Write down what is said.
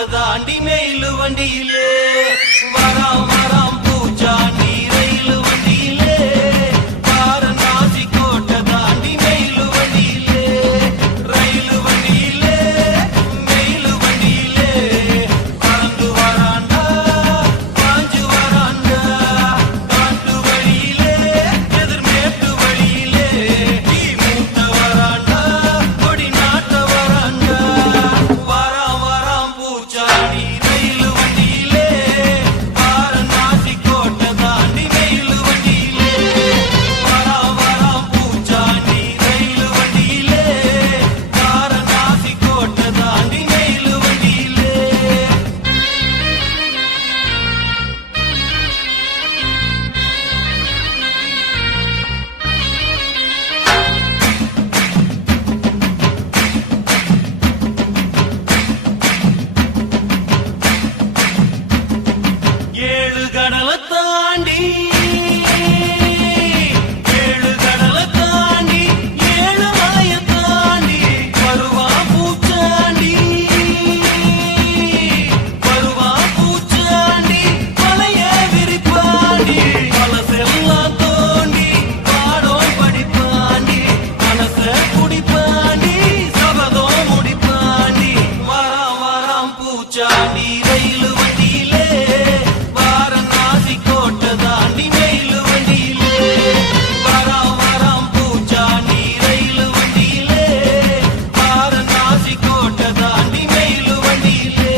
கோட்டை தாண்டி மெயிலு வண்டியிலே வராம் வராம் பூச்சாண்டி ரயிலு வண்டியிலே வாரணாசி கோட்டை தாண்டி மெயிலு வண்டியிலே ரயிலு வண்டியிலே மெயிலு வண்டியிலே பறந்து வராண்டா பாஞ்சு வராண்டா காட்டு வழியிலே எதிர்மேட்டு வழியிலே நீ மூத்த வராண்டா கொடி நாட்ட வராண்டா வராம் வராம் பூச்சாண்டி ரயிலு வண்டியிலே வாரணாசி கோட்டை தாண்டி மெயிலு வண்டியிலே வராம் வராம் பூச்சாண்டி ரயிலு வண்டியிலே வாரணாசி கோட்டை தாண்டி மெயிலு வண்டியிலே ஏழு கடலை தாண்டி ஏழு கடலை தாண்டி ஏழு மலையை தாண்டி வருவா பூச்சாண்டி வருவா பூச்சாண்டி மலைய விரிப்பாண்டி மனசெல்லாம் தோண்டி பாடம் படிப்பாண்டி மனச குடிப்பாண்டி சபதம் முடிப்பாண்டி வராம் வராம் பூச்சாண்டி ரயிலு வண்டியிலே வாரணாசி கோட்டை தாண்டி மெயிலு வண்டியிலே வராம் வராம் பூச்சாண்டி ரயிலு வண்டியிலே வாரணாசி கோட்டை தாண்டி மெயிலு வண்டியிலே